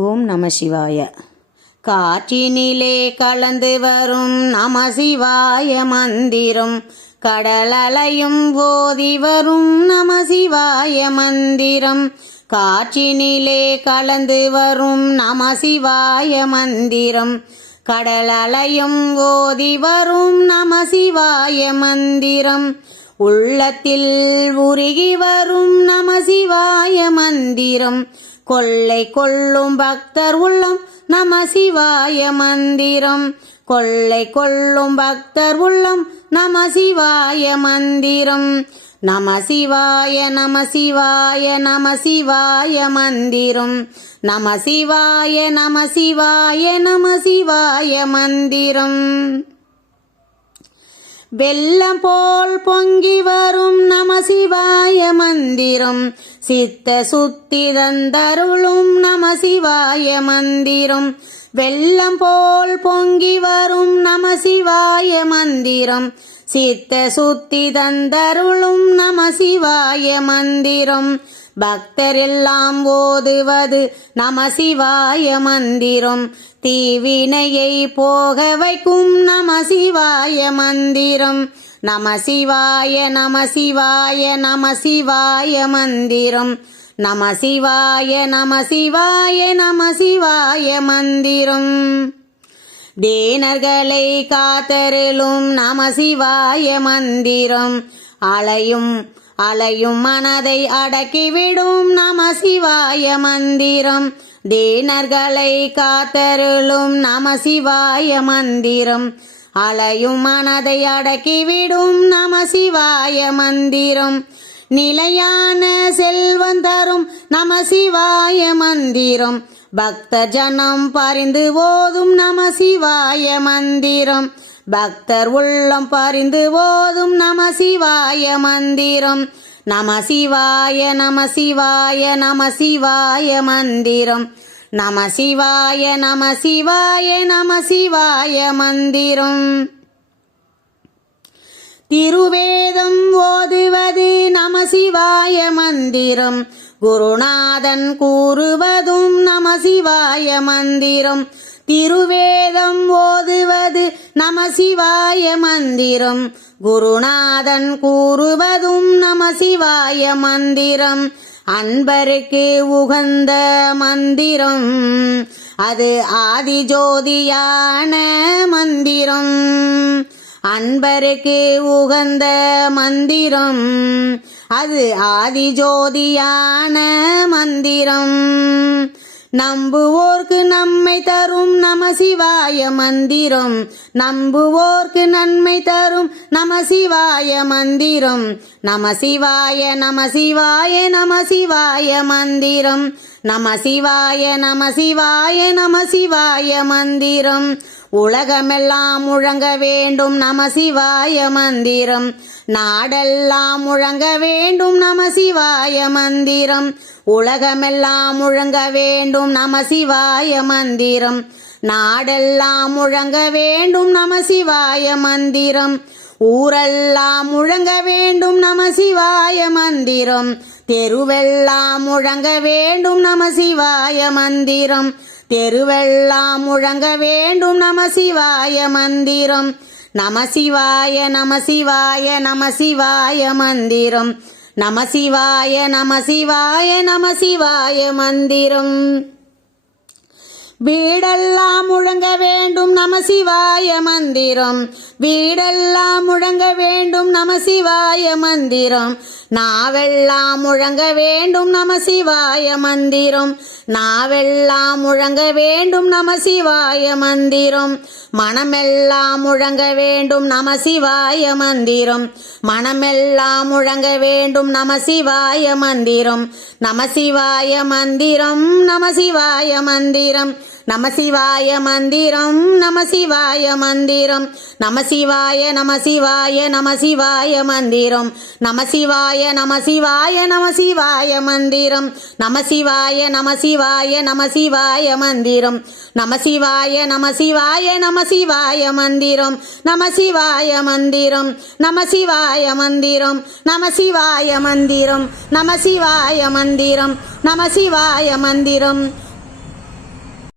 ஓம் நம சிவாய. காற்றினிலே கலந்து வரும் நம சிவாய மந்திரம், கடலலையும் ஓதி வரும் நம சிவாய மந்திரம். காற்றினிலே கலந்து வரும் நம சிவாய மந்திரம், கடலலையும் ஓதி வரும் நம சிவாய மந்திரம். உள்ளத்தில் உருகி வரும் நம சிவாய மந்திரம், கொள்ளை கொள்ளும் பக்தர் உள்ளம் நம சிவாய மந்திரம். கொள்ளை கொள்ளும் பக்தர் உள்ளம் நம சிவாய மந்திரம். நம சிவாய நம சிவாய நம சிவாய மந்திரம். நம சிவாய நம சிவாய நம சிவாய மந்திரம். வெள்ளம் போல் பொங்கி வரும் நம சிவாய மந்திரம், சித்த சுத்தி தந்தருளும் நம சிவாய மந்திரம். வெள்ளம் போல் பொங்கி வரும் நம சிவாய மந்திரம், சித்த சுத்தி தந்தருளும் நம சிவாய மந்திரம். பக்தரெல்லாம் ஓதுவது நம சிவாய மந்திரம், தீவினையை போக வைக்கும் நம சிவாய மந்திரம். நம சிவாய நம சிவாய நம சிவாய மந்திரம். நம சிவாய நம சிவாய நம சிவாய மந்திரம். தேனர்களை காத்தருளும் நம சிவாய மந்திரம், அலையும் அலையும் மனதை அடக்கிவிடும் நம சிவாய மந்திரம். தேனர்களை காத்தருளும் நம சிவாய மந்திரம், அலையும் மனதை அடக்கிவிடும் நம சிவாய மந்திரம். நிலையான செல்வம் தரும் நம சிவாய மந்திரம், பக்த ஜனம் பரிந்து ஓதும் நம சிவாய மந்திரம். பக்தர் உள்ளம் பரிந்து ஓதும் நம சிவாய மந்திரம். நம சிவாய நம சிவாய நம சிவாய மந்திரம். நம சிவாய நம சிவாய நம சிவாய மந்திரம். திருவேதம் ஓதுவது நம சிவாய மந்திரம், குருநாதன் கூறுவதும் நம சிவாய மந்திரம். திருவேதம் ஓதுவது நம சிவாய மந்திரம், குருநாதன் கூறுவதும் நம சிவாய மந்திரம். அன்பருக்கு உகந்த மந்திரம், அது ஆதிஜோதியான மந்திரம். அன்பருக்கு உகந்த மந்திரம், அது ஆதிஜோதியான மந்திரம். நம்புவோர்க்கு நன்மை தரும் நம சிவாய மந்திரம், நம்புவோர்க்கு நன்மை தரும் நம சிவாய மந்திரம். நம சிவாய நம சிவாய நம சிவாய மந்திரம். நம சிவாய நம சிவாய நம சிவாய மந்திரம். உலகமெல்லாம் முழங்க வேண்டும் நம சிவாய மந்திரம், நாடெல்லாம் முழங்க வேண்டும் நம சிவாய மந்திரம். உலகமெல்லாம் முழங்க வேண்டும் நம சிவாய மந்திரம், நாடெல்லாம் முழங்க வேண்டும் நம சிவாய மந்திரம். ஊரெல்லாம் முழங்க வேண்டும் நம சிவாய மந்திரம், தெருவெல்லாம் முழங்க வேண்டும் நம சிவாய மந்திரம். தெருவெல்லாம் முழங்க வேண்டும் நம சிவாய மந்திரம். நம சிவாய நம சிவாய நம சிவாய மந்திரம். நம சிவாய நம சிவாய நம சிவாய மந்திரம். வீடெல்லாம் முழங்க வேண்டும் நம சிவாய மந்திரம், வீடெல்லாம் முழங்க வேண்டும் நம சிவாய மந்திரம். நாவெல்லாம் முழங்க வேண்டும் நம சிவாய மந்திரம், நாவெல்லாம் முழங்க வேண்டும் நம சிவாய மந்திரம். மனமெல்லாம் முழங்க வேண்டும் நம சிவாய மந்திரம், மனமெல்லாம் முழங்க வேண்டும் நம சிவாய மந்திரம். நம சிவாய மந்திரம், நம சிவாய மந்திரம். நம சிவாய மந்திரம், நம சிவாய மந்திரம். நம சிவாய நம சிவாய நம சிவாய மந்திரம். நம சிவாய நம சிவாய நம சிவாய மந்திரம். நம சிவாய நம சிவாய நம சிவாய மந்திரம். நம சிவாய நம சிவாய நம சிவாய மந்திரம். நம சிவாய மந்திரம், நம சிவாய மந்திரம். நம சிவாய மந்திரம், நம சிவாய மந்திரம். நம சிவாய மந்திரம்.